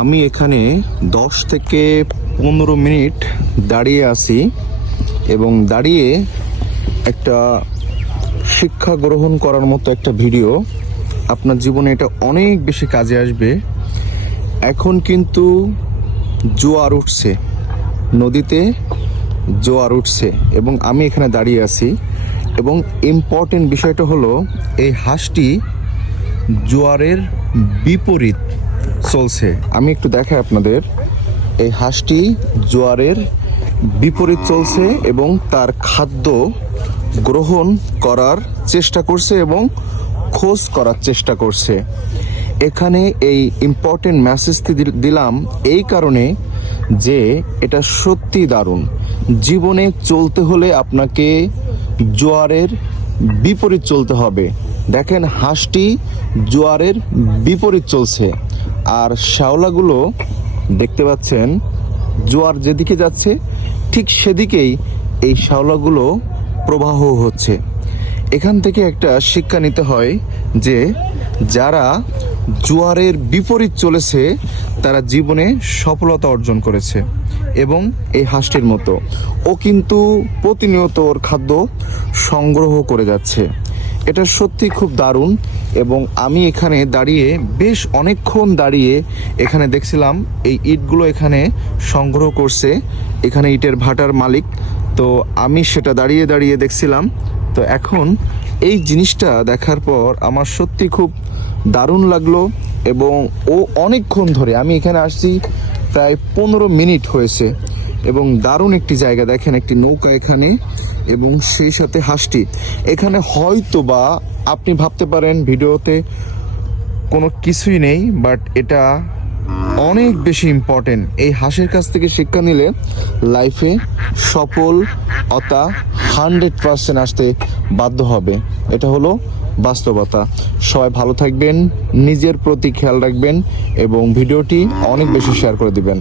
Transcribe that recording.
আমি এখানে 10 থেকে 15 মিনিট দাঁড়িয়ে আছি এবং দাঁড়িয়ে একটা শিক্ষা গ্রহণ করার মতো একটা ভিডিও। আপনার জীবনে এটা অনেক বেশি কাজে আসবে। এখন কিন্তু জোয়ার উঠছে, নদীতে জোয়ার উঠছে এবং আমি এখানে দাঁড়িয়ে আছি। এবং ইম্পর্টেন্ট বিষয়টা হলো এই হাঁসটি জোয়ারের বিপরীত চলছে। আমি একটু দেখাই আপনাদের। এই হাঁসটি জোয়ারের বিপরীত চলছে এবং তার খাদ্য গ্রহণ করার চেষ্টা করছে এবং খোঁজ করার চেষ্টা করছে। এখানে এই ইম্পর্টেন্ট মেসেজটি দিলাম এই কারণে যে এটা সত্যি দারুণ। জীবনে চলতে হলে আপনাকে জোয়ারের বিপরীত চলতে হবে। দেখেন, হাঁসটি জোয়ারের বিপরীত চলছে আর শ্যাওলাগুলো দেখতে পাচ্ছেন জোয়ার যেদিকে যাচ্ছে ঠিক সেদিকেই এই শ্যাওলাগুলো প্রবাহ হচ্ছে। এখান থেকে একটা শিক্ষা নিতে হয় যে যারা জোয়ারের বিপরীত চলেছে তারা জীবনে সফলতা অর্জন করেছে। এবং এই হাঁসটির মতো ও কিন্তু প্রতিনিয়ত ওর খাদ্য সংগ্রহ করে যাচ্ছে। এটা সত্যি খুব দারুণ। এবং আমি এখানে দাঁড়িয়ে বেশ অনেকক্ষণ দাঁড়িয়ে এখানে দেখছিলাম এই ইটগুলো এখানে সংগ্রহ করছে। এখানে ইটের ভাটার মালিক, তো আমি সেটা দাঁড়িয়ে দাঁড়িয়ে দেখছিলাম। তো এখন এই জিনিসটা দেখার পর আমার সত্যি খুব দারুণ লাগলো। এবং ও অনেকক্ষণ ধরে, আমি এখানে আসছি প্রায় 15 মিনিট হয়েছে এবং দারুণ একটি জায়গা। দেখেন, একটি নৌকা এখানে এবং সেই সাথে হাঁসটি এখানে। হয়তো বা আপনি ভাবতে পারেন ভিডিওতে কোনো কিছুই নেই, বাট এটা অনেক বেশি ইম্পর্টেন্ট। এই হাঁসের কাছ থেকে শিক্ষা নিলে লাইফে সফলতা 100% আসতে বাধ্য হবে। এটা হলো বাস্তবতা। সবাই ভালো থাকবেন, নিজের প্রতি খেয়াল রাখবেন এবং ভিডিওটি অনেক বেশি শেয়ার করে দিবেন।